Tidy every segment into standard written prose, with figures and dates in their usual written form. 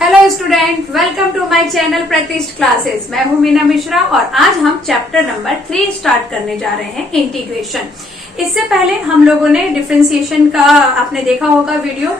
Hello student, welcome to my channel Pratishth classes. मैं हूं मीना मिश्रा और आज हम चैप्टर नंबर 3 स्टार्ट करने जा रहे हैं, इंटीग्रेशन। इससे पहले हम लोगों ने डिफरेंशिएशन का आपने देखा होगा वीडियो।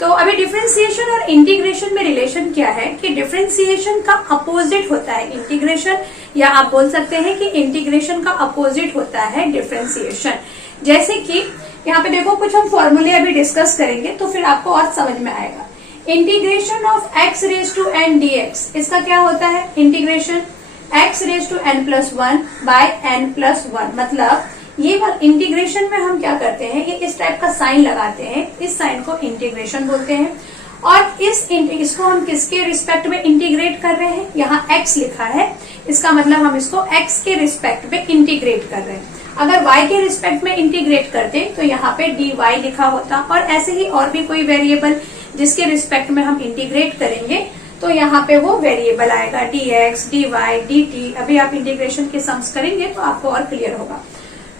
तो अभी डिफरेंशिएशन और इंटीग्रेशन में रिलेशन क्या है कि डिफरेंशिएशन का अपोजिट होता है इंटीग्रेशन, या आप बोल सकते हैं कि इंटीग्रेशन का अपोजिट होता है डिफरेंशिएशन। जैसे कि यहाँ पे देखो, कुछ हम फॉर्मूले अभी डिस्कस करेंगे तो फिर आपको और समझ में आएगा। Integration of x raise to n dx, इसका क्या होता है? Integration x raise to n plus 1 by n plus 1। मतलब ये इंटीग्रेशन में हम क्या करते हैं, ये इस टाइप का साइन लगाते हैं, इस साइन को इंटीग्रेशन बोलते हैं। और इसको हम किसके रिस्पेक्ट में इंटीग्रेट कर रहे हैं? यहाँ x लिखा है, इसका मतलब हम इसको x के रिस्पेक्ट में इंटीग्रेट कर रहे हैं। अगर y के रिस्पेक्ट में इंटीग्रेट करते तो यहाँ पे dy लिखा होता, और ऐसे ही और भी कोई वेरिएबल जिसके रिस्पेक्ट में हम इंटीग्रेट करेंगे तो यहाँ पे वो वेरिएबल आएगा dx, dy, dt। अभी आप इंटीग्रेशन के सम्स करेंगे तो आपको और क्लियर होगा।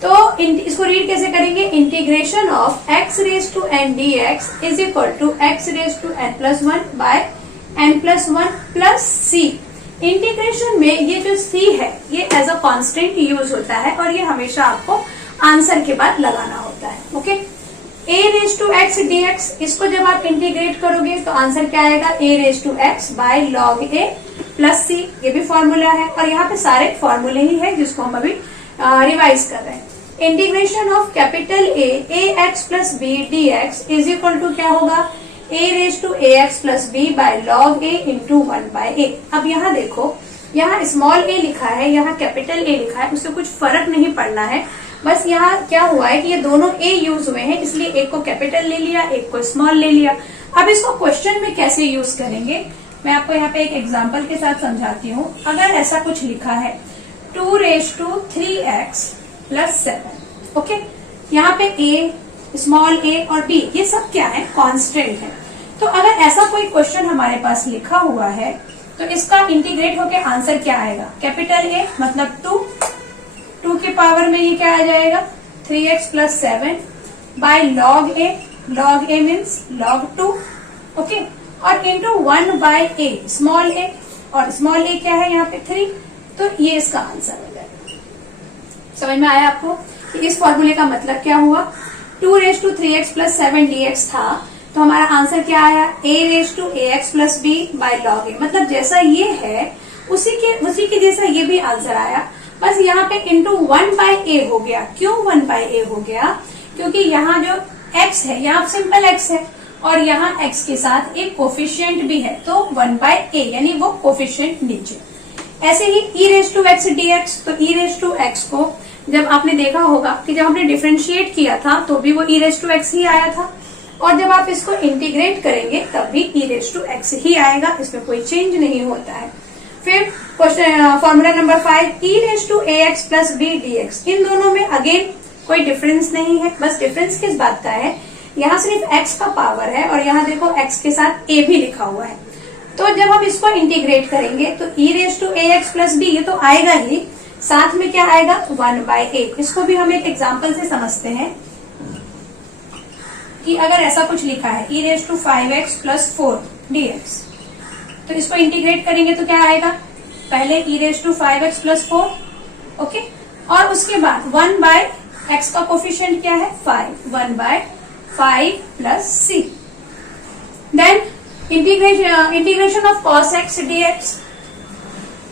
तो इसको रीड कैसे करेंगे? Integration of x raise to n dx is equal to x raise to n plus 1 by n plus 1 plus c। Integration में ये जो c है ये एज अ कांस्टेंट यूज होता है और ये हमेशा आपको आंसर के बाद लगाना होता है। Okay, a raise to x dx, इसको जब आप इंटीग्रेट करोगे तो आंसर क्या आएगा? a raise to x by log a plus c। ये भी फॉर्मूला है और यहाँ पे सारे फॉर्मूले ही है जिसको हम अभी रिवाइज कर रहे हैं। Integration of capital A ax plus b d x is equal to क्या होगा? a raise to ax plus b by log a into 1 by a। अब यहाँ देखो, यहाँ स्मॉल a लिखा है, यहाँ कैपिटल A लिखा है, उससे कुछ फर्क नहीं पड़ना है। बस यहाँ क्या हुआ है कि ये दोनों a यूज हुए हैं, इसलिए एक को कैपिटल ले लिया, एक को स्मॉल ले लिया। अब इसको क्वेश्चन में कैसे यूज करेंगे मैं आपको यहाँ पे एक एग्जांपल के साथ समझाती हूँ। अगर ऐसा कुछ लिखा है 2 raise to 3x plus 7, okay, यहाँ पे a, स्मॉल a और b ये सब क्या है? कांस्टेंट है। तो अगर ऐसा कोई क्वेश्चन हमारे पास लिखा हुआ है तो इसका इंटीग्रेट होके आंसर क्या आएगा? कैपिटल A मतलब 2 के पावर में ये क्या आ जाएगा? 3x plus 7 by log a means log 2, okay, और into 1 by a, small a, और स्मॉल a क्या है यहाँ पे? 3। तो ये इसका आंसर हो जाएगा। समझ में आया आपको कि इस फॉर्मूले का मतलब क्या हुआ? 2 raise to 3x plus 7 dx था तो हमारा आंसर क्या आया? a raise to ax plus b by log a। मतलब जैसा ये है उसी के जैसा ये भी आंसर आया, बस यहाँ पे इंटू 1 बाय ए हो गया। क्यों 1 बाय ए हो गया? क्योंकि यहाँ जो x है यहाँ सिंपल x है और यहाँ x के साथ एक कोफिशिएंट भी है, तो 1 बाय ए यानी वो कोफिशिएंट नीचे। ऐसे ही e raise to x dx, तो e रेज टू एक्स को जब आपने देखा होगा कि जब हमने डिफरेंशिएट किया था तो भी वो e रेज टू एक्स ही आया था, और जब आप इसको इंटीग्रेट करेंगे तब भी e रेज टू एक्स ही आएगा, इसमें कोई चेंज नहीं होता है। फिर question formula number 5, e raise to ax plus b dx, इन दोनों में अगेन कोई डिफरेंस नहीं है। बस डिफरेंस किस बात का है? यहाँ सिर्फ x का पावर है और यहाँ देखो x के साथ a भी लिखा हुआ है। तो जब हम इसको इंटीग्रेट करेंगे तो e raise to ax plus b ये तो आएगा ही, साथ में क्या आएगा? 1 बाय a। इसको भी हम एक एग्जाम्पल से समझते हैं कि अगर ऐसा कुछ लिखा है e raise to 5x plus 4 dx, तो इसको इंटीग्रेट करेंगे तो क्या आएगा? पहले e raise to 5x plus 4, okay, और उसके बाद 1 बाय x का कोफिशिएंट क्या है? 5, 1 by 5 plus c। Then integration of cos x dx,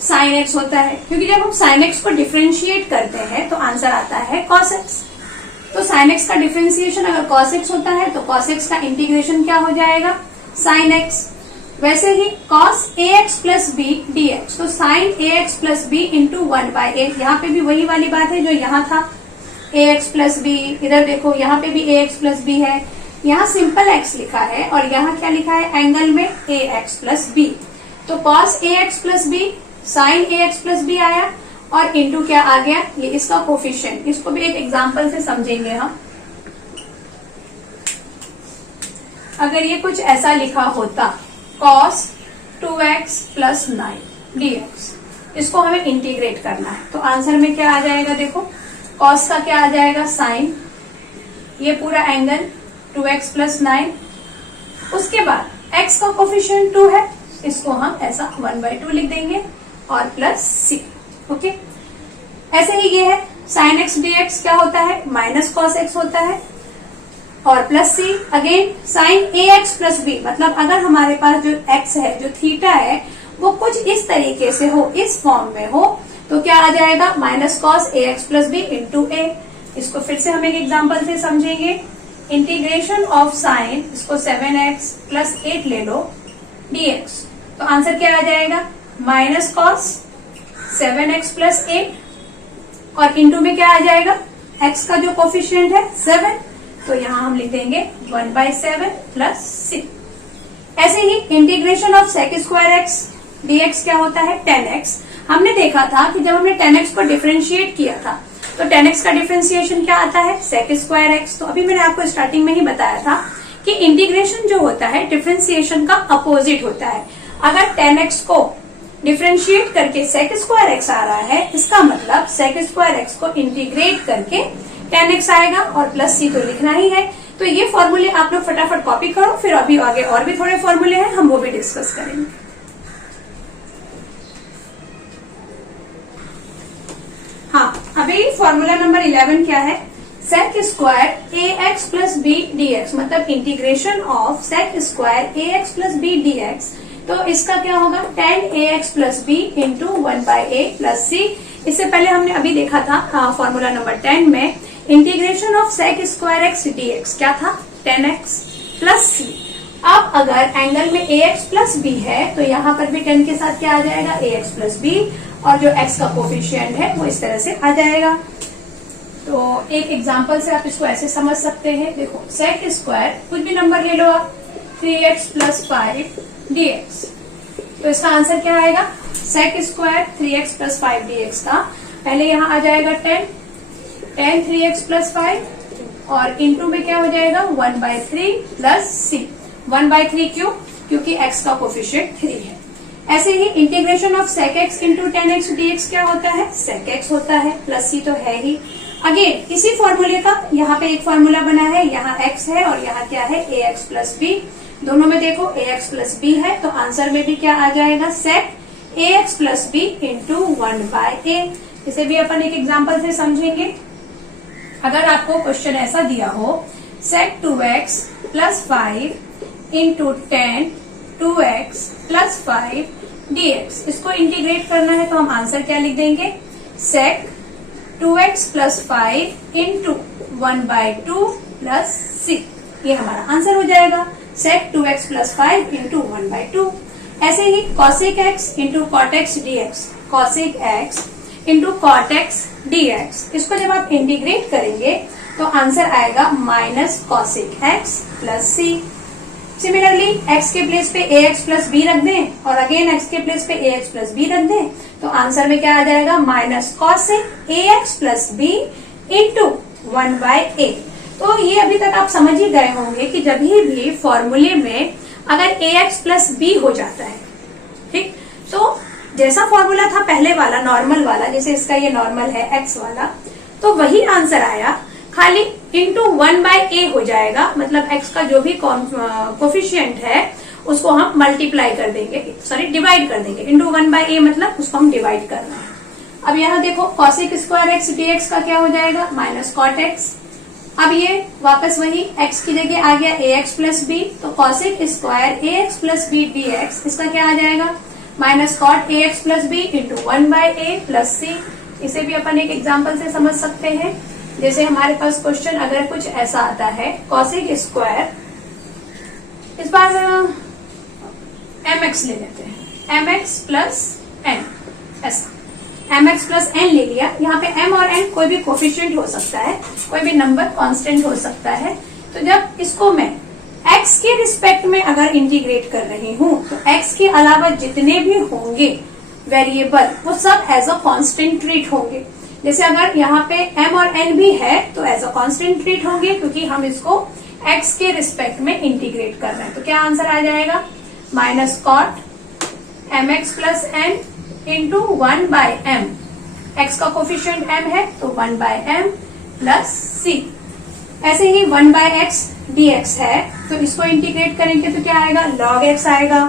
sin x होता है, क्योंकि जब हम sin x को डिफरेंशिएट करते हैं तो आंसर आता है cos x। तो sin x का डिफरेंशिएशन अगर cos x होता है तो cos x का इंटीग्रेशन क्या हो जाएगा? sin x। वैसे ही cos ax plus b dx, तो sin ax plus b into 1 by a, यहाँ पे भी वही वाली बात है जो यहाँ था, ax प्लस b। इधर देखो यहाँ पे भी ax प्लस b है, यहाँ सिंपल x लिखा है और यहाँ क्या लिखा है? एंगल में ax प्लस b। तो cos ax plus b sin ax plus b आया और इंटू क्या आ गया? ये इसका कोफिशिएंट। इसको भी एक एग्जाम्पल से समझेंगे हम। अगर ये कुछ ऐसा लिखा होता cos 2x प्लस 9 dx, इसको हमें इंटीग्रेट करना है तो आंसर में क्या आ जाएगा? देखो cos का क्या आ जाएगा? sin, ये पूरा एंगल 2x प्लस 9, उसके बाद x का कोफिशिएंट 2 है इसको हम ऐसा 1/2 लिख देंगे और प्लस सी। ओके, ऐसे ही ये है साइन एक्स dx क्या होता है, माइनस कॉस एक्स होता है और प्लस सी। अगेन साइन ए एक्स प्लस बी, मतलब अगर हमारे पास जो एक्स है, जो थीटा है, वो कुछ इस तरीके से हो, इस फॉर्म में हो, तो क्या आ जाएगा, minus cos A x plus b into ए। इसको फिर से हम एक एग्जाम्पल से समझेंगे। इंटीग्रेशन ऑफ साइन, इसको 7x प्लस 8 ले लो dx, तो आंसर क्या आ जाएगा, माइनस कॉस 7x प्लस 8 और इंटू में क्या आ जाएगा, x का जो कोफिशिएंट है 7, तो यहां हम लिख देंगे 1/7 प्लस 6। ऐसे ही integration of sec square x dx क्या होता है, 10x। हमने देखा था कि जब हमने 10x को डिफरेंशिएट किया था तो 10x का डिफरेंशिएशन क्या आता है, सेक स्क्वायर एक्स। तो अभी मैंने आपको स्टार्टिंग में ही बताया था कि इंटीग्रेशन जो होता है डिफरेंशिएशन का अपोजिट होता है। अगर 10x को डिफरेंशिएट करके सेक स्क्वायर एक्स आ रहा है, इसका मतलब सेक स्क्वायर एक्स को इंटीग्रेट करके 10x आएगा और प्लस सी तो लिखना ही है। तो ये फॉर्मूले आप लोग फटाफट कॉपी करो, फिर अभी आगे और भी थोड़े फॉर्मूले हैं, हम वो भी डिस्कस करेंगे। हाँ, अभी फॉर्मूला नंबर 11 क्या है, sec square a x plus b d x, मतलब integration of sec square a x plus b d x. तो इसका क्या होगा, 10ax plus b into 1/a plus c. इससे पहले हमने अभी देखा था फॉर्मूला नंबर 10 में integration of sec square x dx क्या था, 10x प्लस सी। अब अगर एंगल में ax प्लस बी है तो यहाँ पर भी 10 के साथ क्या आ जाएगा, ax प्लस बी, और जो x का कोफिशिएंट है वो इस तरह से आ जाएगा। तो एक एग्जांपल से आप इसको ऐसे समझ सकते हैं। देखो सेक स्क्वायर, कुछ भी नंबर ले लो आप, 3x प्लस 5 dx, तो इसका आंसर क्या आएगा, sec square 3x plus 5 dx का पहले यहाँ आ जाएगा 10 3x प्लस 5 और इंटू में क्या हो जाएगा 1/3 प्लस सी। 1/3 क्यों, क्योंकि x का कोफिशिएंट 3 है। ऐसे ही integration of sec x into 10x dx क्या होता है, सेक एक्स होता है, प्लस सी तो है ही। अगेन इसी फॉर्मूले का यहाँ पे एक फॉर्मूला बना है, यहाँ x है और यहाँ क्या है, ax प्लस बी। दोनों में देखो ax प्लस बी है, तो आंसर में भी क्या आ जाएगा, sec ax plus b into 1/a। इसे भी अपन एक एग्जाम्पल से समझेंगे। अगर आपको क्वेश्चन ऐसा दिया हो, सेक 2x plus 5 into 10 2x plus 5 dx, इसको इंटीग्रेट करना है तो हम आंसर क्या लिख देंगे, सेक 2x प्लस 5 इंटू 1/2 प्लस सी। ये हमारा आंसर हो जाएगा, सेक 2x प्लस 5 इंटू 1/2। ऐसे ही cosec x into cot x dx, cosec x into cot x dx, इसको जब आप इंटीग्रेट करेंगे तो आंसर आएगा minus cosec x plus c. Similarly x के प्लेस पे ax प्लस बी रख दें और अगेन x के प्लेस पे ax प्लस बी रख दें, तो आंसर में क्या आ जाएगा, minus cosec ax plus b into 1/a। तो ये अभी तक आप समझ ही गए होंगे कि जब भी फॉर्मूले में अगर ax प्लस बी हो जाता है, ठीक, तो जैसा फॉर्मूला था पहले वाला नॉर्मल वाला, जैसे इसका ये नॉर्मल है x वाला, तो वही आंसर आया, खाली इंटू 1/a हो जाएगा, मतलब x का जो भी कोफिशिएंट है उसको हम मल्टीप्लाई कर देंगे, सॉरी डिवाइड कर देंगे। इंटू 1/a मतलब उसको हम डिवाइड कर रहे हैं। अब यहाँ देखो कॉसेक स्क्वायर एक्स dx का क्या हो जाएगा, माइनस कॉट एक्स। अब ये वापस वही x की जगह आ गया ax प्लस बी, तो cosec square ax plus b dx, इसका क्या आ जाएगा, minus cot ax plus b into 1/a plus c. इसे भी अपन एक एग्जाम्पल से समझ सकते हैं। जैसे हमारे पास क्वेश्चन अगर कुछ ऐसा आता है, कॉसेक स्क्वायर, इस बार mx ले लेते हैं, mx प्लस n, ऐसा mx प्लस n ले लिया। यहाँ पे m और n कोई भी कोफिशिएंट हो सकता है, कोई भी नंबर कांस्टेंट हो सकता है। तो जब इसको मैं x के रिस्पेक्ट में अगर इंटीग्रेट कर रही हूँ तो x के अलावा जितने भी होंगे वेरिएबल वो सब एज अ कांस्टेंट ट्रीट होंगे। जैसे अगर यहाँ पे m और n भी है तो एज अ कांस्टेंट ट्रीट होंगे, क्योंकि हम इसको x के रिस्पेक्ट में इंटीग्रेट कर रहे हैं। तो क्या आंसर आ जाएगा, minus cot mx plus n into 1/m। x का कोफिशिएंट m है तो 1/m प्लस c। ऐसे ही 1/x dx है, तो इसको इंटीग्रेट करेंगे तो क्या आएगा, log x आएगा।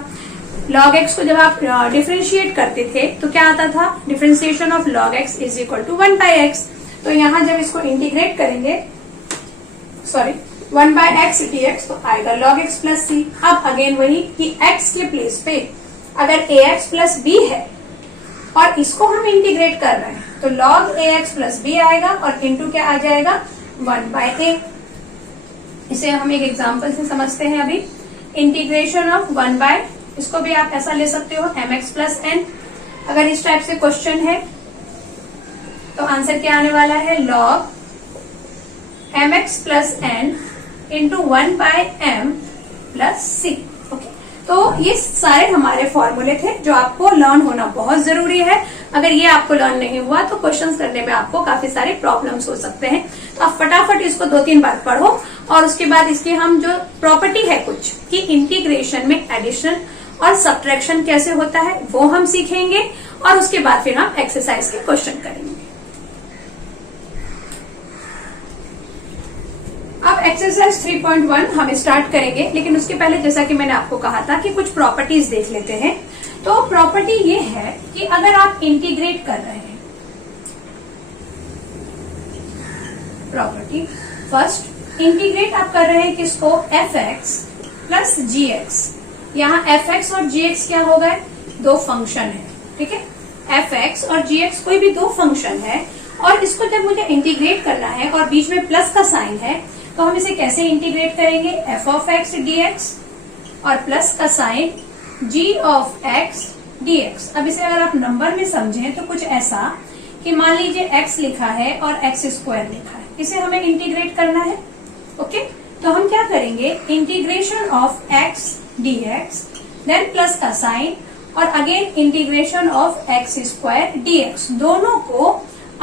लॉग एक्स को जब आप डिफ्रेंशिएट करते थे तो क्या आता था, differentiation of log x is equal to 1/x। तो यहां जब इसको इंटीग्रेट करेंगे, 1/x dx, तो आएगा log x प्लस सी। अब अगेन वही कि x के प्लेस पे अगर ax प्लस b है और इसको हम इंटीग्रेट कर रहे हैं तो log ax प्लस b आएगा और इंटू क्या आ जाएगा 1/a। इसे हम एक एग्जांपल से समझते हैं अभी। इंटीग्रेशन ऑफ 1/, इसको भी आप ऐसा ले सकते हो mx प्लस n। अगर इस टाइप से क्वेश्चन है तो आंसर क्या आने वाला है, log mx plus n into 1/m plus c। Okay, तो ये सारे हमारे फॉर्मूले थे जो आपको लर्न होना बहुत जरूरी है। अगर ये आपको लर्न नहीं हुआ तो क्वेश्चंस करने में आपको काफी सारे प्रॉब्लम्स हो सकते हैं। तो आप फटाफट इसको 2-3 बार पढ़ो और उसके बाद इसकी हम जो प्रॉपर्टी है कुछ कि इंटीग्रेशन में एडिशन और सब्ट्रैक्शन कैसे होता है वो हम सीखेंगे और उसके बाद फिर हम एक्सरसाइज के क्वेश्चन करेंगे। अब एक्सरसाइज 3.1 हम स्टार्ट करेंगे, लेकिन उसके पहले जैसा कि मैंने आपको कहा था कि कुछ प्रॉपर्टीज देख लेते हैं। तो प्रॉपर्टी ये है कि अगर आप इंटीग्रेट कर रहे हैं, प्रॉपर्टी फर्स्ट इंटीग्रेट आप कर रहे हैं किसको, fx प्लस gx। यहाँ fx और gx क्या हो गए, दो फंक्शन है, ठीक है। fx और gx कोई भी दो फंक्शन है और इसको जब मुझे इंटीग्रेट करना है और बीच में प्लस का साइन है तो हम इसे कैसे इंटीग्रेट करेंगे, f ऑफ x dx और प्लस का sign g of x dx। अब इसे अगर आप नंबर में समझें तो कुछ ऐसा कि मान लीजिए x लिखा है और x स्क्वायर लिखा है, इसे हमें इंटीग्रेट करना है। ओके, तो हम क्या करेंगे, integration of x dx then plus का साइन और again integration of x square dx, दोनों को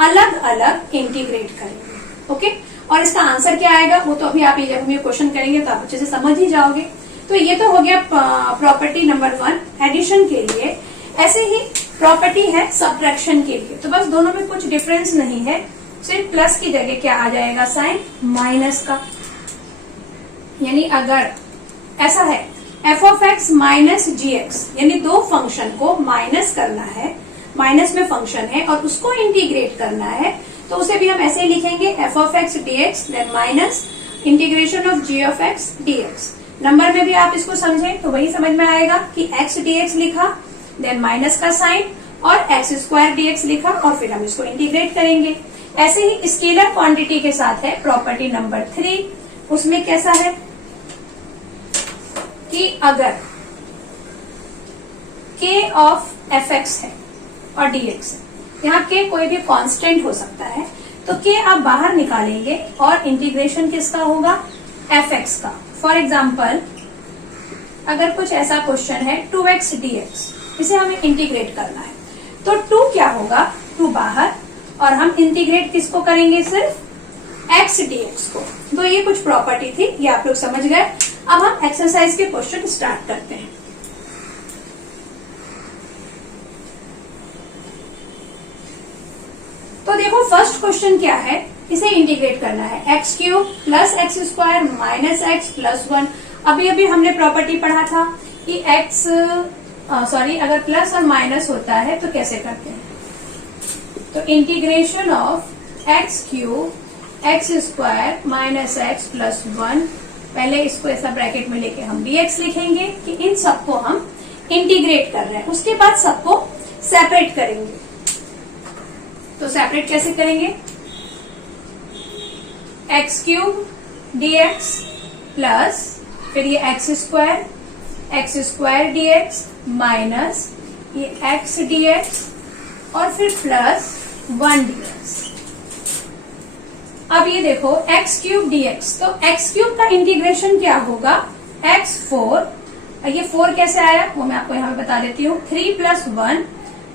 अलग अलग इंटीग्रेट करेंगे। ओके, और इसका आंसर क्या आएगा वो तो अभी आप जब हम ये क्वेश्चन करेंगे तो आप अच्छे से समझ ही जाओगे। तो ये तो हो गया प्रॉपर्टी नंबर 1 एडिशन के लिए। ऐसे ही प्रॉपर्टी है सब्ट्रैक्शन के लिए, तो बस दोनों में कुछ डिफरेंस नहीं है, सिर्फ प्लस की जगह क्या आ जाएगा, साइन माइनस का। यानी अगर ऐसा है f of x minus gx, यानी दो फंक्शन को माइनस करना है, माइनस में फंक्शन है और उसको इंटीग्रेट करना है, तो उसे भी हम ऐसे ही लिखेंगे f of x dx then minus integration of g of x dx। Number में भी आप इसको समझें तो वही समझ में आएगा कि x dx लिखा देन माइनस का साइन और x स्क्वायर dx लिखा और फिर हम इसको इंटीग्रेट करेंगे। ऐसे ही स्केलर क्वांटिटी के साथ है प्रॉपर्टी नंबर 3, उसमें कैसा है कि अगर k ऑफ fx है और dx है, यहाँ k कोई भी कांस्टेंट हो सकता है, तो k आप बाहर निकालेंगे और इंटीग्रेशन किसका होगा, fx का। फॉर एग्जाम्पल अगर कुछ ऐसा क्वेश्चन है 2x dx, इसे हमें इंटीग्रेट करना है, तो 2 क्या होगा, 2 बाहर और हम इंटीग्रेट किसको करेंगे, सिर्फ x dx को। तो ये कुछ प्रॉपर्टी थी, ये आप लोग समझ गए। अब हम एक्सरसाइज के क्वेश्चन स्टार्ट करते हैं। तो देखो फर्स्ट क्वेश्चन क्या है, इसे इंटीग्रेट करना है, x cube plus x square minus x plus 1। अभी अभी हमने प्रॉपर्टी पढ़ा था कि अगर प्लस और माइनस होता है तो कैसे करते हैं। तो integration of x cube x square minus x plus 1, पहले इसको ऐसा ब्रैकेट में लेके हम dx लिखेंगे कि इन सबको हम इंटीग्रेट कर रहे हैं, उसके बाद सबको सेपरेट करेंगे। तो सेपरेट कैसे करेंगे, एक्स क्यूब dx प्लस फिर ये एक्स स्क्वायर dx माइनस ये x dx और फिर प्लस 1 dx। अब ये देखो x क्यूब dx, तो x क्यूब का इंटीग्रेशन क्या होगा, x4, ये 4 कैसे आया वो मैं आपको यहाँ पे बता देती हूँ, 3 प्लस 1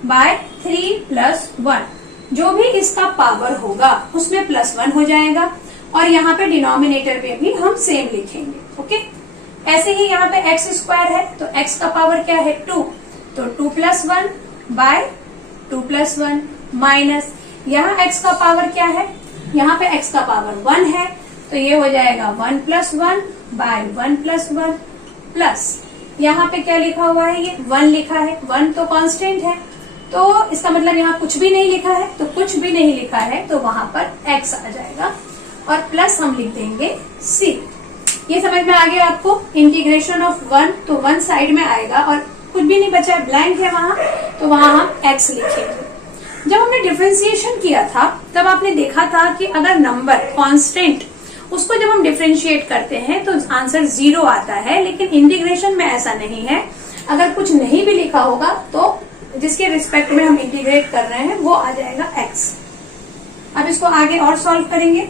बाय 3 प्लस 1, जो भी इसका पावर होगा उसमें प्लस 1 हो जाएगा और यहाँ पे डिनोमिनेटर में भी हम सेम लिखेंगे। ओके, ऐसे ही यहाँ पे एक्स स्क्वायर है तो x का पावर क्या है 2, तो 2 प्लस 1 बाय 2 प्लस 1 माइनस यहाँ x का पावर क्या है, यहाँ पे x का पावर 1 है तो ये हो जाएगा 1 प्लस 1 बाय 1 प्लस 1 प्लस यहाँ पे क्या लिखा हुआ है, ये 1 लिखा है, 1 तो कांस्टेंट है, तो इसका मतलब यहाँ कुछ भी नहीं लिखा है, तो कुछ भी नहीं लिखा है तो वहां पर x आ जाएगा और प्लस हम लिख देंगे c। ये समझ में आ गया आपको, इंटीग्रेशन ऑफ 1, तो 1 साइड में आएगा और कुछ भी नहीं बचा, ब्लैंक है वहां, तो वहां हम x लिखेंगे। जब हमने डिफरेंशिएशन किया था तब आपने देखा था कि अगर नंबर कांस्टेंट उसको जब हम डिफरेंशिएट करते हैं तो आंसर 0 आता है, लेकिन इंटीग्रेशन में ऐसा नहीं है। अगर कुछ नहीं भी लिखा होगा तो जिसके रिस्पेक्ट में हम इंटीग्रेट कर रहे हैं वो आ जाएगा x। अब इसको आगे और सॉल्व करेंगे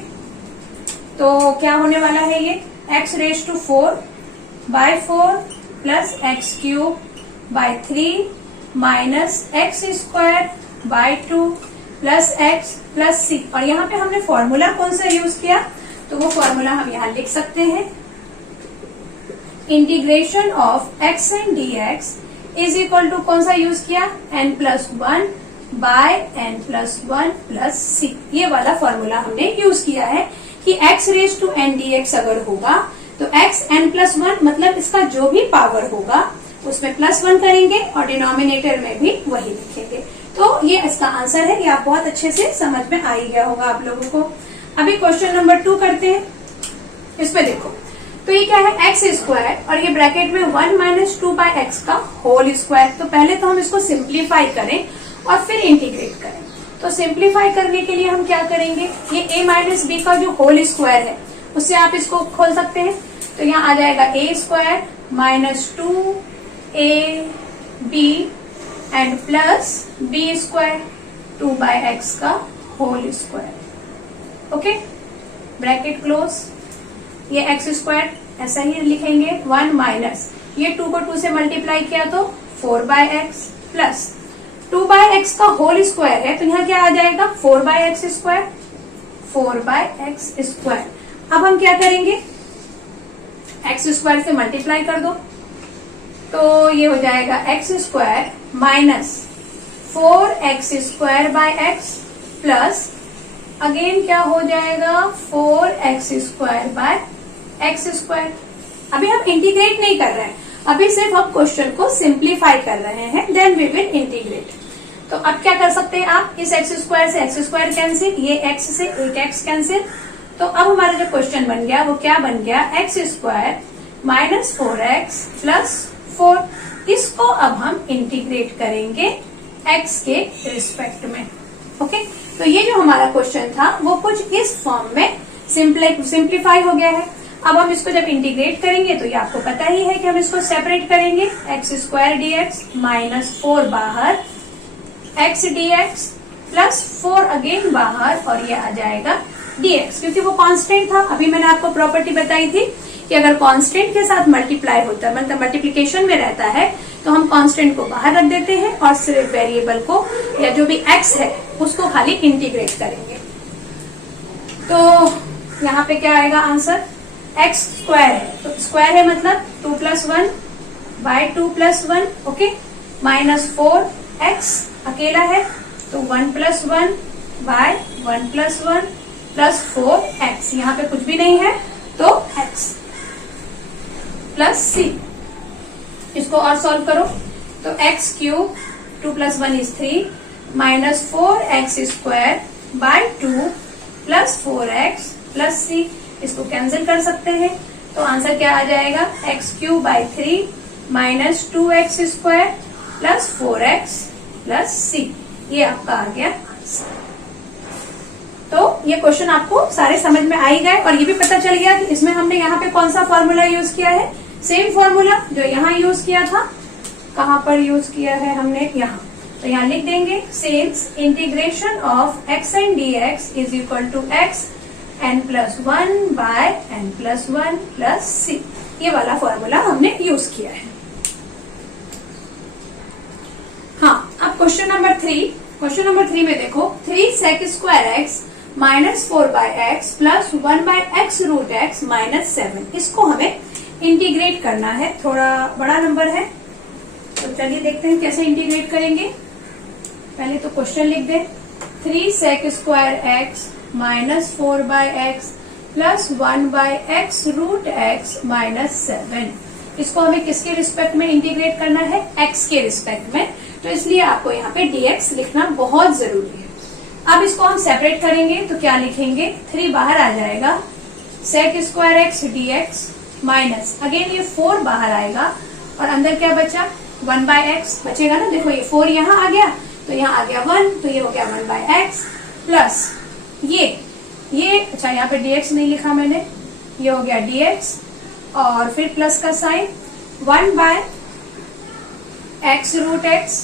तो क्या होने वाला है, ये x raise to 4/4 plus x cube by 3 minus x² 2 plus x plus c। और यहाँ पे हमने फॉर्मूला कौन सा यूज किया, तो वो फॉर्मूला हम यहाँ लिख सकते हैं, integration of x and dx is equal to कौन सा यूज किया, n+1 by n+1 plus c। ये वाला फॉर्मूला हमने यूज किया है कि x raise to n dx अगर होगा तो x n+1 मतलब इसका जो भी पावर होगा उसमें +1 करेंगे और डिनोमिनेटर में भी वही लिखेंगे। तो ये इसका आंसर है, ये आप बहुत अच्छे से समझ में आ ही गया होगा आप लोगों को। अभी क्वेश्चन नंबर 2 करते हैं। इसमें देखो तो ये क्या है, x² और ये ब्रैकेट में 1 - 2/x का होल स्क्वायर। तो पहले तो हम इसको सिंप्लीफाई करें और फिर इंटीग्रेट करें। तो सिंप्लीफाई करने के लिए हम क्या करेंगे, ये a - b का जो होल स्क्वायर है उससे आप इसको खोल सकते हैं। तो यहाँ आ जाएगा a² - 2ab and plus b² 2/x का whole square. Okay, bracket close. ये x² ऐसा ही लिखेंगे, 1 माइनस ये 2 को 2 से मल्टीप्लाई किया तो 4/x प्लस 2/x का होल स्क्वायर है तो यहाँ क्या आ जाएगा, 4/x²। 4/x²। अब हम क्या करेंगे, x² से मल्टीप्लाई कर दो तो ये हो जाएगा x² minus 4x² plus again क्या हो जाएगा 4x² अभी हम इंटीग्रेट नहीं कर रहे हैं, अभी सिर्फ हम क्वेश्चन को सिंप्लीफाई कर रहे हैं, देन वी विल इंटीग्रेट। तो अब क्या कर सकते हैं आप, इस x² से x² कैंसिल, ये x से एक x कैंसिल। तो अब हमारा जो क्वेश्चन बन गया वो क्या बन गया, x² माइनस 4x प्लस 4। इसको अब हम इंटीग्रेट करेंगे x के रिस्पेक्ट में। ओके, तो ये जो हमारा क्वेश्चन था वो कुछ इस फॉर्म में सिंप्लीफाई हो गया है। अब हम इसको जब इंटीग्रेट करेंगे तो ये आपको पता ही है कि हम इसको सेपरेट करेंगे, x² dx माइनस 4 बाहर, x dx प्लस 4 अगेन बाहर और ये आ जाएगा dx, क्योंकि वो कांस्टेंट था। अभी मैंने आपको प्रॉपर्टी बताई थी कि अगर कांस्टेंट के साथ मल्टीप्लाई होता है, मतलब मल्टीप्लिकेशन में रहता है, तो हम कांस्टेंट को बाहर रख देते हैं और सिर्फ वेरिएबल को या जो भी x है उसको खाली इंटीग्रेट करेंगे। तो यहाँ पे क्या आएगा आंसर, x² है तो स्क्वायर है मतलब 2 + 1 / 2 + 1, ओके, माइनस 4x अकेला है तो 1 + 1 / 1 + 1 प्लस 4x, यहाँ पे कुछ भी नहीं है तो x प्लस c। इसको और सॉल्व करो तो x³ 2 + 1 = 3 minus 4x² / 2 plus 4x plus c। इसको कैंसिल कर सकते हैं तो आंसर क्या आ जाएगा, x³ 3 minus 2x² plus 4x plus c। ये आपका आ गया आंसर। तो ये क्वेश्चन आपको सारे समझ में आ ही गए और ये भी पता चल गया कि इसमें हमने यहाँ पे कौन सा फॉर्मूला यूज किया है, सेम फॉर्मूला जो यहाँ यूज किया था। कहाँ पर यूज किया है हमने, यहाँ। तो यहाँ लिख देंगे, since integration of x and dx is equal to x n+1 by n+1 plus c। ये वाला फॉर्मूला हमने यूज किया है। हाँ, अब क्वेश्चन नंबर 3। क्वेश्चन नंबर 3 में देखो, 3sec² minus 4/x plus 1/x√x minus 7, इसको हमें इंटीग्रेट करना है। थोड़ा बड़ा नंबर है तो चलिए देखते हैं कैसे इंटीग्रेट करेंगे। पहले तो क्वेश्चन लिख दे, 3sec² minus 4/x plus 1/x√x minus 7। इसको हमें किसके रिस्पेक्ट में इंटीग्रेट करना है, x के रिस्पेक्ट में, तो इसलिए आपको यहाँ पे dx लिखना बहुत जरूरी है। अब इसको हम सेपरेट करेंगे तो क्या लिखेंगे, 3 बाहर आ जाएगा, sec square x dx minus again ये 4 बाहर आएगा और अंदर क्या बचा, 1/x बचेगा ना। देखो ये 4 यहाँ आ गया तो यहाँ आ गया 1, तो ये हो गया 1/x प्लस ये अच्छा यहाँ पे dx नहीं लिखा मैंने, ये हो गया dx और फिर प्लस का sign 1/x root x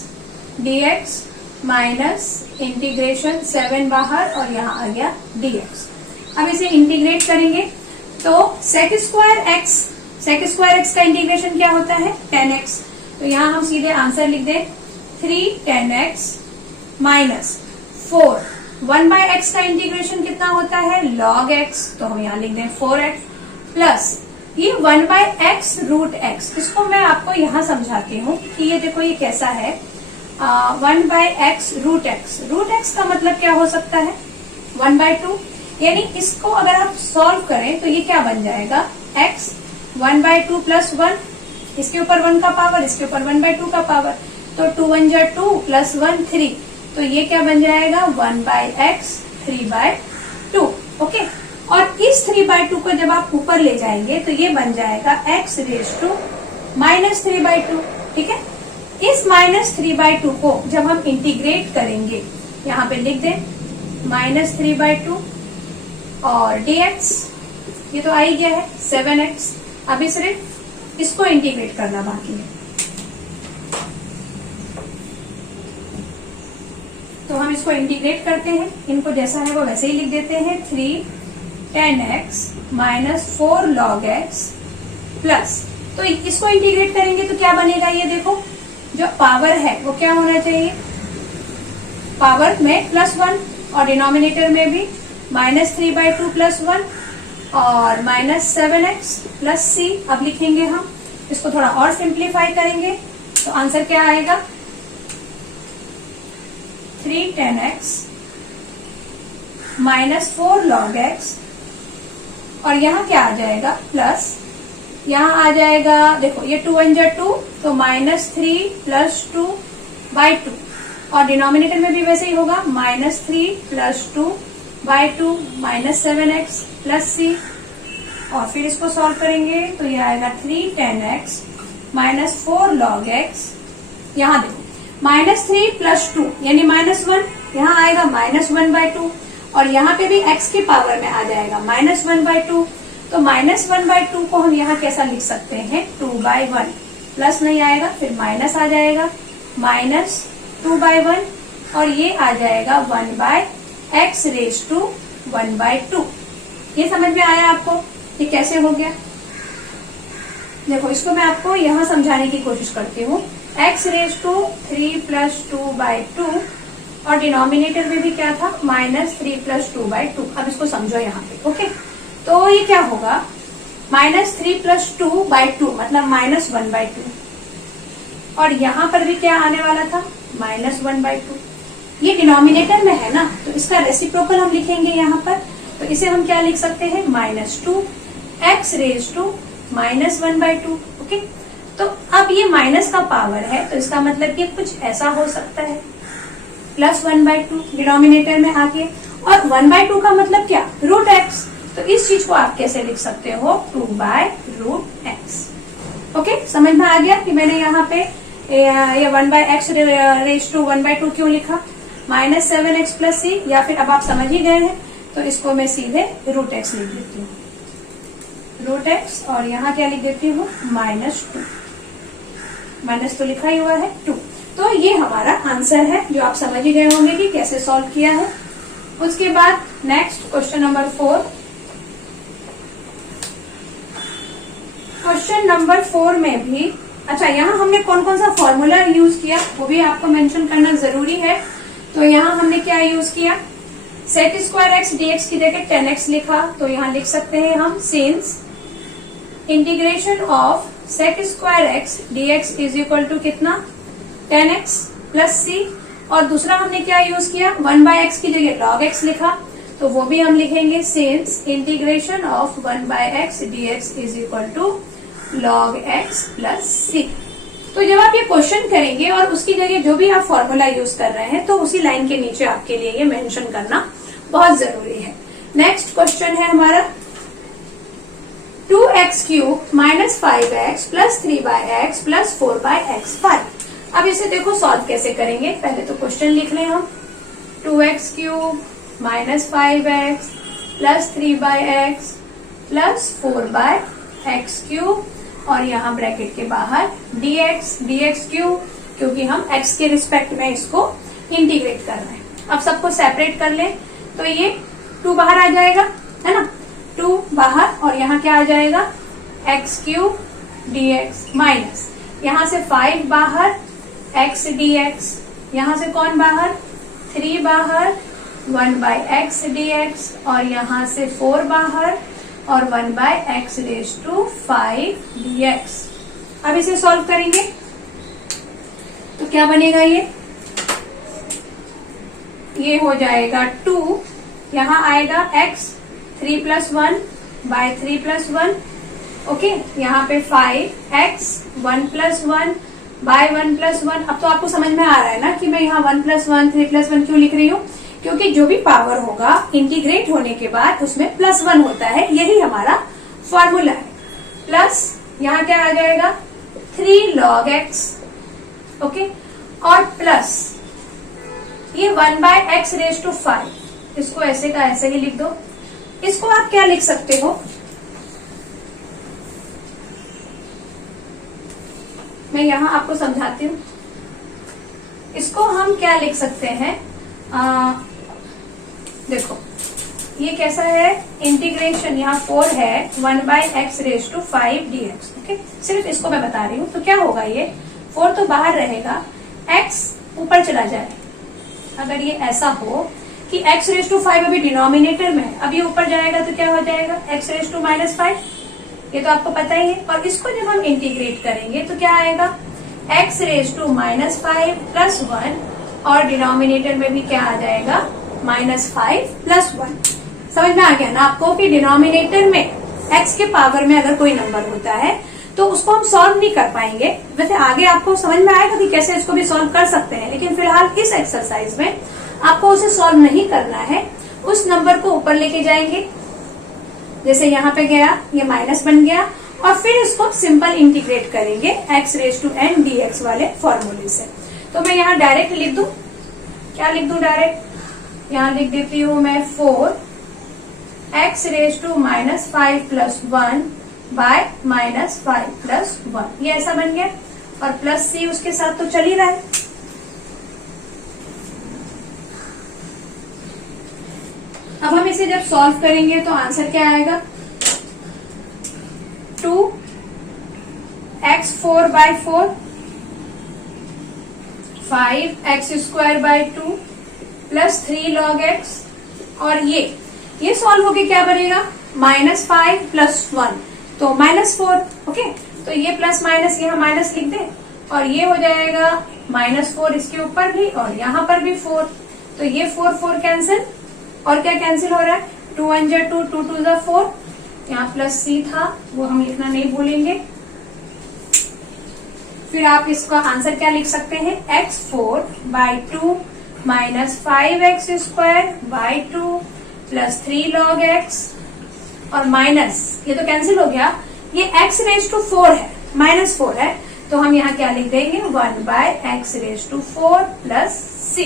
dx minus integration 7 बाहर और यहाँ आ गया dx। अब इसे इंटीग्रेट करेंगे तो sec स्क्वायर x का इंटीग्रेशन क्या होता है, 10x। तो यहाँ हम सीधे आंसर लिख दें 3 10x माइनस 4 1/x का इंटीग्रेशन कितना होता है, log x, तो हम यहाँ लिख दें 4x प्लस ये 1/x रूट x। इसको मैं आपको यहाँ समझाती हूँ कि ये देखो ये कैसा है, 1/x रूट x का मतलब क्या हो सकता है, 1/2, यानी इसको अगर आप सॉल्व करें तो ये क्या बन जाएगा, x 1/2 प्लस 1, इसके ऊपर 1 का पावर, इसके ऊपर 1/2 का पावर, तो 2 1 जा 2 प्लस 1 3, तो ये क्या बन जाएगा 1/x 3/2। ओके, और इस 3/2 को जब आप ऊपर ले जाएंगे तो ये बन जाएगा x रेज टू माइनस 3/2। ठीक है, इस माइनस 3/2 को जब हम इंटीग्रेट करेंगे, यहाँ पे लिख दें माइनस 3/2 और dx, ये तो आ ही गया है 7x। अभी सिर्फ इसको इंटीग्रेट करना बाकी है, तो हम इसको इंटीग्रेट करते हैं, इनको जैसा है वो वैसे ही लिख देते हैं 3 10x minus 4 log x plus, तो इसको इंटीग्रेट करेंगे तो क्या बनेगा, ये देखो जो पावर है वो क्या होना चाहिए, पावर में +1 और डिनोमिनेटर में भी माइनस 3/2 प्लस 1 और माइनस 7x प्लस c। अब लिखेंगे हम इसको थोड़ा और सिंप्लीफाई करेंगे तो आंसर क्या आएगा, 3 10x माइनस 4 log x और यहाँ क्या आ जाएगा प्लस, यहाँ आ जाएगा देखो ये 2 1 जा 2 तो -3 प्लस 2/2 और डिनोमिनेटर में भी वैसे ही होगा -3 plus 2/2 minus 7x plus c और फिर इसको सॉल्व करेंगे तो ये आएगा 3 10x माइनस 4 log x। यहाँ देखो -3 प्लस 2 यानी -1, यहाँ आएगा -1/2 और यहाँ पे भी x के पावर में आ जाएगा -1/2, तो -1/2 को हम यहाँ कैसा लिख सकते हैं 2/1, प्लस नहीं आएगा फिर माइनस आ जाएगा -2/1 और ये आ जाएगा 1/x रेज टू 1/2। ये समझ में आया आपको ये कैसे हो गया, देखो इसको मैं आपको यहाँ समझाने की कोशिश करती हूँ, x रेज टू 3 प्लस 2/2 और डिनोमिनेटर में भी क्या था -3 प्लस 2/2। अब इसको समझो यहाँ पे, ओके, तो ये क्या होगा -3 प्लस 2/2 मतलब -1/2 और यहाँ पर भी क्या आने वाला था -1/2। ये डिनोमिनेटर में है ना तो इसका रेसिप्रोकल हम लिखेंगे यहाँ पर, तो इसे हम क्या लिख सकते हैं -2x रेज टू -1/2। ओके, तो अब ये माइनस का पावर है तो इसका मतलब कि कुछ ऐसा हो सकता है +1/2 डिनोमिनेटर में आके, और 1/2 का मतलब क्या √x, तो इस चीज को आप कैसे लिख सकते हो 2/√x। ओके, समझ में आ गया कि मैंने यहाँ पे ये 1/x रेज टू 1/2 क्यों लिखा, -7x प्लस c, या फिर अब आप समझ ही गए हैं तो इसको मैं सीधे √x लिख देती हूँ, √x और यहाँ क्या लिख देती हूँ -2, माइनस तो लिखा ही हुआ है 2। तो ये हमारा आंसर है जो आप समझ ही गए होंगे कि कैसे सॉल्व किया है। उसके बाद next question number 4। Question number 4 में भी अच्छा यहाँ हमने कौन कौन सा फॉर्मूला यूज किया वो भी आपको मेंशन करना जरूरी है। तो यहाँ हमने क्या यूज किया, sec स्क्वायर x dx की जगह 10x लिखा, तो यहाँ लिख सकते हैं हम since integration of sec square x dx is equal to कितना 10x प्लस c, और दूसरा हमने क्या यूज किया 1/x की जगह log x लिखा, तो वो भी हम लिखेंगे since integration of 1/x dx is equal to log x plus c. तो जब आप ये क्वेश्चन करेंगे और उसकी जगह जो भी आप फॉर्मूला यूज कर रहे हैं तो उसी लाइन के नीचे आपके लिए ये मेंशन करना बहुत जरूरी है। नेक्स्ट क्वेश्चन है हमारा 2x cube minus 5x plus 3x plus 4x 5। अब इसे देखो सॉल्व कैसे करेंगे। पहले तो क्वेश्चन लिख लें हम 2x cube minus 5x plus 3x plus 4x cube और यहाँ ब्रैकेट के बाहर dx क्यूब, क्योंकि हम x के रिस्पेक्ट में इसको इंटीग्रेट कर रहे हैं। अब सबको सेपरेट कर लें तो ये 2 बाहर आ जाएगा, है ना, 2 बाहर और यहाँ क्या आ जाएगा x क्यूब dx माइनस यहाँ से 5 बाहर x dx, यहाँ से कौन बाहर 3 बाहर 1 by x dx और यहाँ से 4 बाहर और 1 by x raise to 5 dx। अब इसे सॉल्व करेंगे तो क्या बनेगा, ये हो जाएगा 2, यहाँ आएगा x 3 plus 1 by 3 plus 1, okay, यहाँ पे 5x 1 प्लस 1 by 1 प्लस 1। अब तो आपको समझ में आ रहा है ना कि मैं यहाँ 1 प्लस 1 3 प्लस 1 क्यों लिख रही हूँ, क्योंकि जो भी पावर होगा इंटीग्रेट होने के बाद उसमें प्लस 1 होता है, यही हमारा फॉर्मूला है। प्लस यहाँ क्या आ जाएगा 3 log x, ओके, और प्लस ये 1 by x रेज टू 5, इसको ऐसे का ऐसे ही लिख दो। इसको आप क्या लिख सकते हो, मैं यहां आपको समझाती हूँ। इसको हम क्या लिख सकते हैं, देखो ये कैसा है, इंटीग्रेशन यहाँ 4 है 1 by x raise to 5 dx, okay, सिर्फ इसको मैं बता रही हूँ। तो क्या होगा, ये 4 तो बाहर रहेगा, x ऊपर चला जाए। अगर ये ऐसा हो कि x रेज टू 5 अभी डिनोमिनेटर में है, अब ये ऊपर जाएगा तो क्या हो जाएगा x रेज टू माइनस 5, ये तो आपको पता ही है। और इसको जब हम इंटीग्रेट करेंगे तो क्या आएगा x raise to minus 5 plus 1 और डिनोमिनेटर में भी क्या आ जाएगा माइनस 5 प्लस 1। समझ में आ गया ना आपको कि डिनोमिनेटर में x के पावर में अगर कोई नंबर होता है तो उसको हम सॉल्व नहीं कर पाएंगे। वैसे आगे आपको समझ में आएगा कि कैसे इसको भी सॉल्व कर सकते हैं, लेकिन फिलहाल इस एक्सरसाइज में आपको उसे सॉल्व नहीं करना है। उस नंबर को ऊपर लेके जाएंगे, जैसे यहाँ पे गया ये माइनस बन गया, और फिर इसको सिंपल इंटीग्रेट करेंगे x raise to n dx वाले फॉर्मूले से। तो मैं यहाँ डायरेक्ट लिख दूं, क्या लिख दूं डायरेक्ट, यहाँ लिख देती हूँ मैं 4 x raise to minus 5 plus 1 by minus 5 plus 1, ये ऐसा बन गया, और प्लस c उसके साथ तो चल ही रहा है। अब हम इसे जब सॉल्व करेंगे तो आंसर क्या आएगा, 2x4 by 4 5x square by 2 plus 3 log x, और ये सॉल्व होके क्या बनेगा -5 प्लस 1 तो -4, ओके। तो ये प्लस माइनस यहाँ माइनस लिख दे, और ये हो जाएगा -4 इसके ऊपर भी और यहाँ पर भी 4, तो ये 4 कैंसिल, और क्या कैंसिल हो रहा है 2 1 जा 2 2 2 जा 4, यहाँ प्लस c था वो हम लिखना नहीं भूलेंगे। फिर आप इसका आंसर क्या लिख सकते हैं, x4 by 2 minus 5x square by 2 plus 3 log x, और माइनस ये तो कैंसिल हो गया, ये x रेज टू 4 है, -4 है, तो हम यहाँ क्या लिख देंगे 1 by x raise to 4 plus c।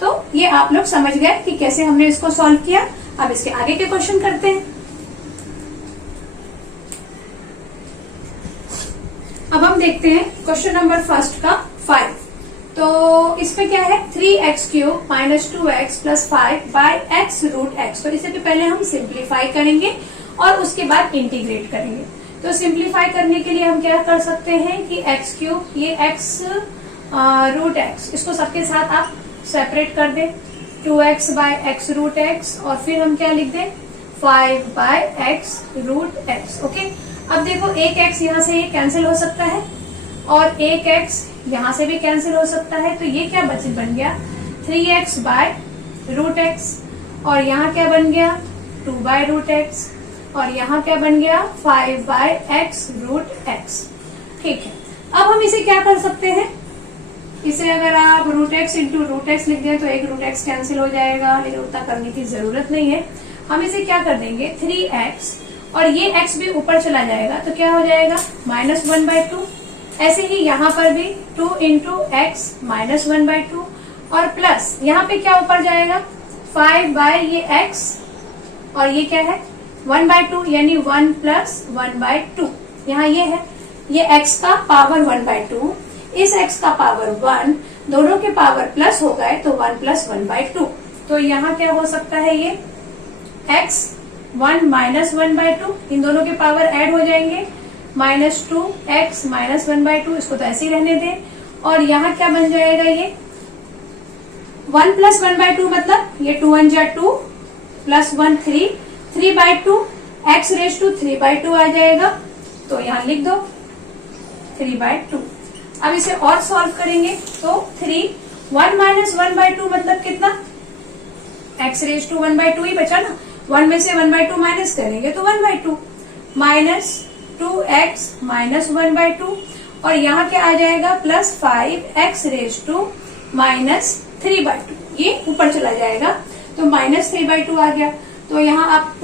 तो ये आप लोग समझ गए कि कैसे हमने इसको सॉल्व किया। अब इसके आगे के क्वेश्चन करते हैं। अब हम देखते हैं क्वेश्चन नंबर फर्स्ट का 5। तो इसमें क्या है 3x cube minus 2x plus 5 by x root x। तो इसे पहले हम सिंप्लीफाई करेंगे और उसके बाद इंटीग्रेट करेंगे। तो सिंप्लीफाई करने के लिए हम क्या कर सकते हैं कि x क्यूब, ये x रूट x, इसको सबके साथ आप सेपरेट कर दें, 2x bye x root x, और फिर हम क्या लिख दें 5 by x root x, okay. अब देखो एक x यहाँ से ये कैंसिल हो सकता है और एक x यहाँ से भी कैंसिल हो सकता है, तो ये क्या बन गया 3x बाय रूट x, और यहाँ क्या बन गया 2 बाय रूट x, और यहाँ क्या बन गया 5/x रूट x। ठीक है, अब हम इसे क्या कर सकते हैं, इसे अगर आप root x into root x लिख दें तो एक रूट एक्स कैंसिल हो जाएगा, लेकिन उतना करने की जरूरत नहीं है। हम इसे क्या कर देंगे 3x, और ये x भी ऊपर चला जाएगा तो क्या हो जाएगा -1/2। ऐसे ही यहाँ पर भी 2 इंटू एक्स -1/2, और प्लस यहाँ पे क्या ऊपर जाएगा 5/x, और ये क्या है 1/2, यानी 1 + 1/2। यहाँ ये है, ये x का पावर 1/2, इस x का पावर 1, दोनों के पावर प्लस हो गए तो 1 + 1/2। तो यहाँ क्या हो सकता है, ये x 1 - 1/2, इन दोनों के पावर ऐड हो जाएंगे, -2x -1/2, इसको तो ऐसे ही रहने दें। और यहाँ क्या बन जाएगा, ये 1 + 1/2 मतलब ये 2 1 जा 2 + 1 3, 3/2, x⁻³ आ जाएगा, तो यहाँ लिख दो 3/2। अब इसे और सॉल्व करेंगे तो 1 - 1/2 मतलब कितना, x⁻² ही बचा ना, 1 में से 1/2 माइनस करेंगे तो 1/2, -2x -1/2, और यहाँ क्या आ जाएगा +5x⁻³ -3/2, ये ऊपर चला जाएगा तो -3/2 आ गया। तो यहाँ आप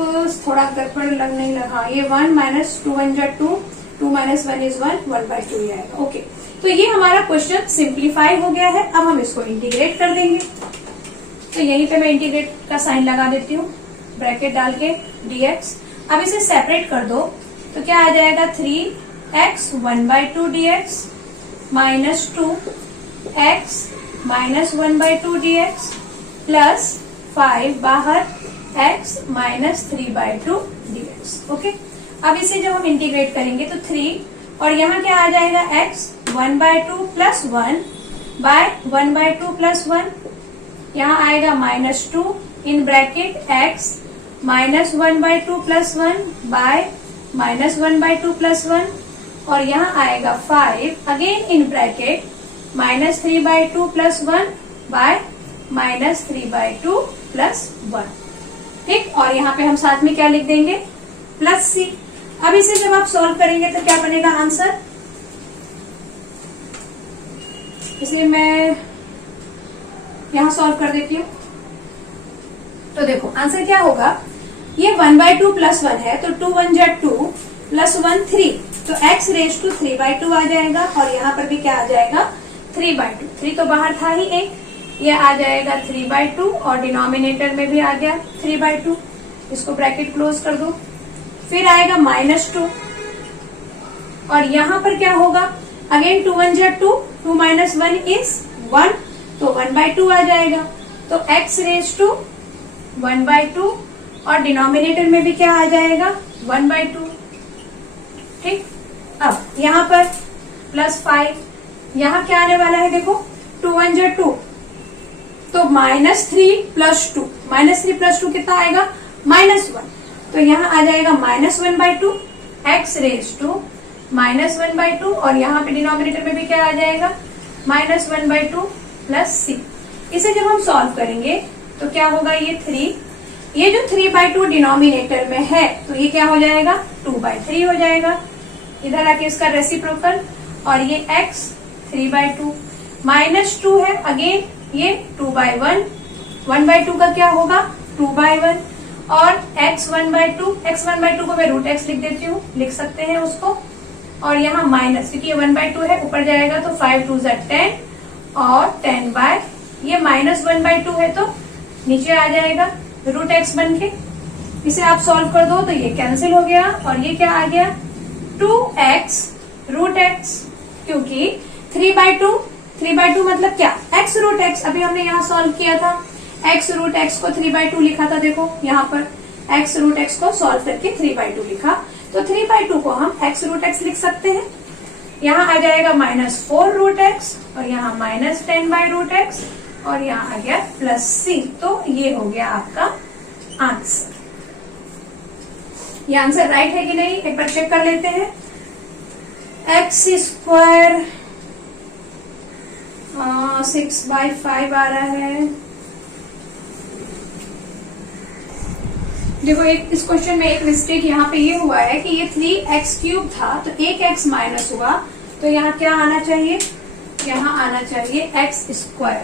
थोड़ा गड़बड़ नहीं लगा, ये 1 - 2 1 जा 2, 2 - 1 is 1, 1/2 ही आएगा। ओके, तो ये हमारा क्वेश्चन सिंप्लीफाई हो गया है। अब हम इसको इंटीग्रेट कर देंगे, तो यहीं पे मैं इंटीग्रेट का साइन लगा देती हूँ, ब्रैकेट डाल के dx। अब इसे सेपरेट कर दो तो क्या आ जाएगा 3x 1/2 dx -2x -1/2 dx plus 5 बाहर x -3/2 dx। ओके, अब इसे जब हम इंटीग्रेट करेंगे तो 3, और यहाँ क्या आ जाएगा x 1/2 + 1/1/2 + 1, यहाँ आएगा -2 इन ब्रैकेट x -1/2 + 1 -1/2 + 1, और यहाँ आएगा 5 अगेन इन ब्रैकेट -3/2 + 1 -3/2 + 1। ठीक, और यहाँ पे हम साथ में क्या लिख देंगे +c। अब इसे जब आप सॉल्व करेंगे तो क्या बनेगा आंसर, इसलिए मैं यहां सॉल्व कर देती हूँ। तो देखो आंसर क्या होगा, ये 1/2 + 1 है तो 2 1 जा 2 + 1 3, तो x⁻³ आ जाएगा, और यहाँ पर भी क्या आ जाएगा 3/2, 3 तो बाहर था ही एक, ये आ जाएगा 3/2, और डिनोमिनेटर में भी आ गया 3/2, इसको ब्रैकेट क्लोज कर दो। फिर आएगा -2, और यहाँ पर क्या होगा अगेन 2 1 जा 2, 2 - 1 is 1, तो 1/2 आ जाएगा, तो x⁻²1/2, और डिनोमिनेटर में भी क्या आ जाएगा 1/2। ठीक, अब यहाँ पर +5, यहाँ क्या आने वाला है देखो 2 1 जा 2, तो -3 + 2, -3 + 2 कितना आएगा -1, तो यहाँ आ जाएगा -1/2 x⁻² -1/2, और यहाँ पे डिनोमिनेटर में भी क्या आ जाएगा -1/2 + c। इसे जब हम सॉल्व करेंगे तो क्या होगा, ये 3, ये जो 3/2 डिनोमिनेटर में है तो ये क्या हो जाएगा 2/3 हो जाएगा, इधर आके इसका रेसिप्रोकल, और ये x 3/2 -2 है अगेन ये 2/1, 1/2 का क्या होगा 2/1, और x 1/2 को मैं √x लिख देती हूँ, लिख सकते हैं उसको, और यहाँ माइनस, क्योंकि ये 1/2 है ऊपर जाएगा तो 5 2 जा 10, और 10/, ये -1/2 है तो नीचे आ जाएगा √x बन के। इसे आप सॉल्व कर दो तो ये कैंसिल हो गया, और ये क्या आ गया 2x √x, क्योंकि 3/2 मतलब क्या x⁻x, अभी हमने यहाँ सॉल्व किया था, x⁻x को 3/2 लिखा था, देखो यहाँ पर x⁻x को सॉल्व करके 3/2 लिखा, तो 3/2 को हम x⁻x लिख सकते हैं। यहाँ आ जाएगा -4√x, और यहाँ -10/√x, और यहाँ आ गया +c, तो ये हो गया आपका आंसर। ये आंसर राइट है कि नहीं एक बार चेक कर लेते हैं। x² 6/5 आ रहा है, देखो इस क्वेश्चन में एक मिस्टेक यहाँ पे ये हुआ है कि ये 3x³ था, तो एक x माइनस हुआ, तो यहाँ क्या आना चाहिए, यहाँ आना चाहिए x²।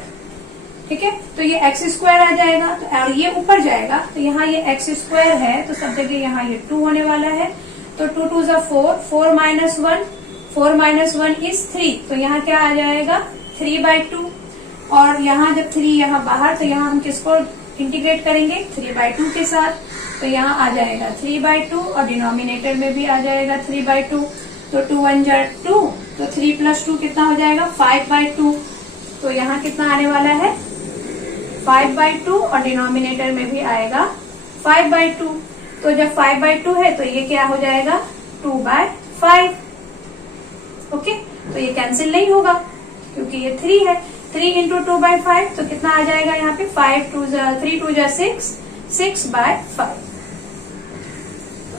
ठीक है, तो ये x² आ जाएगा, तो ये ऊपर जाएगा, तो यहाँ ये x² है, तो सब जगह यहाँ ये 2 होने वाला है। तो 2 2 = 4, 4 - 1, 4 - 1 इज 3, तो यहाँ क्या आ जाएगा 3/2। और यहाँ जब 3 यहाँ बाहर, तो यहाँ हम किसको इंटीग्रेट करेंगे 3/2 के साथ, तो यहाँ आ जाएगा 3/2 और डिनोमिनेटर में भी आ जाएगा 3/2। तो 2 1 = 2, तो 3 + 2 कितना हो जाएगा 5/2। तो यहाँ कितना आने वाला है 5/2 और डिनोमिनेटर में भी आएगा 5/2। तो जब 5/2 है तो ये क्या हो जाएगा 2/5। ओके, तो ये कैंसिल नहीं होगा क्योंकि ये 3 है। 3 × 2/5 तो कितना आ जाएगा यहाँ पे 3 2 = 6, 6/5।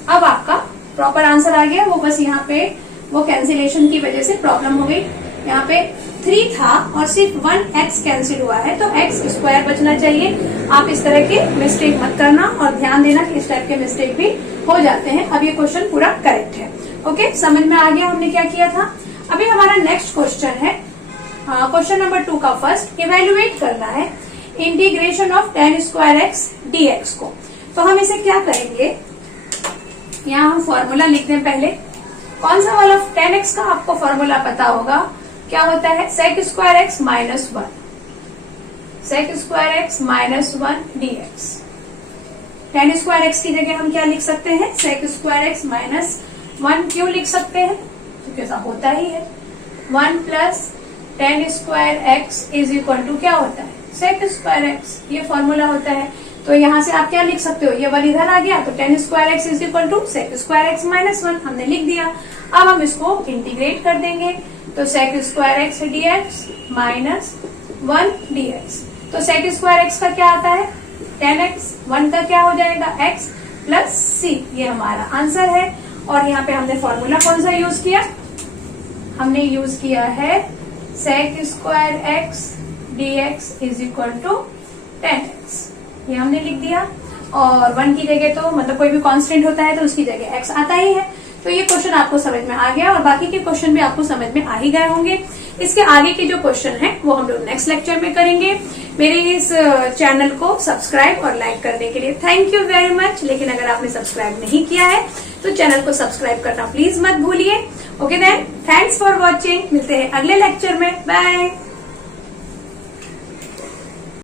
अब आपका प्रॉपर आंसर आ गया। वो बस यहाँ पे वो कैंसिलेशन की वजह से प्रॉब्लम हो गई। यहाँ पे 3 था और सिर्फ 1x कैंसिल हुआ है, तो x² बचना चाहिए। आप इस तरह के मिस्टेक मत करना और ध्यान देना कि इस टाइप के मिस्टेक भी हो जाते हैं। अब ये क्वेश्चन पूरा करेक्ट है। ओके, समझ में आ गया हमने क्या किया था। अभी हमारा नेक्स्ट क्वेश्चन है क्वेश्चन नंबर 2 का फर्स्ट, इवेल्युएट करना है integration of tan² x dx को। तो हम इसे क्या करेंगे, यहाँ हम फॉर्मूला लिख दें पहले। कौन सा वाला tan x का आपको फॉर्मूला पता होगा, क्या होता है sec² x - 1, sec² x - 1 dx। tan² x की जगह हम क्या लिख सकते हैं sec² x - 1 क्यों लिख सकते हैं, क्योंकि ऐसा होता ही है। 1 + tan² x = क्या होता है sec² x, ये फॉर्मूला होता है। तो यहाँ से आप क्या लिख सकते हो, ये 1 इधर आ गया, तो tan² x sec² x - 1 हमने लिख दिया। अब हम इसको इंटीग्रेट कर देंगे, तो sec² x dx - 1 dx। तो sec² x का क्या आता है tan x, 1 का क्या हो जाएगा x + c, ये हमारा आंसर है। और यहाँ पे हमने फॉर्मूला कौन सा यूज किया, हमने यूज किया है sec² x dx = tan x, ये हमने लिख दिया। और 1 की जगह तो मतलब कोई भी कांस्टेंट होता है तो उसकी जगह x आता ही है। तो ये क्वेश्चन आपको समझ में आ गया और बाकी के क्वेश्चन भी आपको समझ में आ ही गए होंगे। इसके आगे के जो क्वेश्चन है वो हम लोग नेक्स्ट लेक्चर में करेंगे। मेरे इस चैनल को सब्सक्राइब और लाइक करने के लिए थैंक यू वेरी मच। लेकिन अगर आपने सब्सक्राइब नहीं किया है तो चैनल को सब्सक्राइब करना प्लीज मत भूलिए। Okay then, thanks for watching. मिलते हैं अगले लेक्चर में, बाय।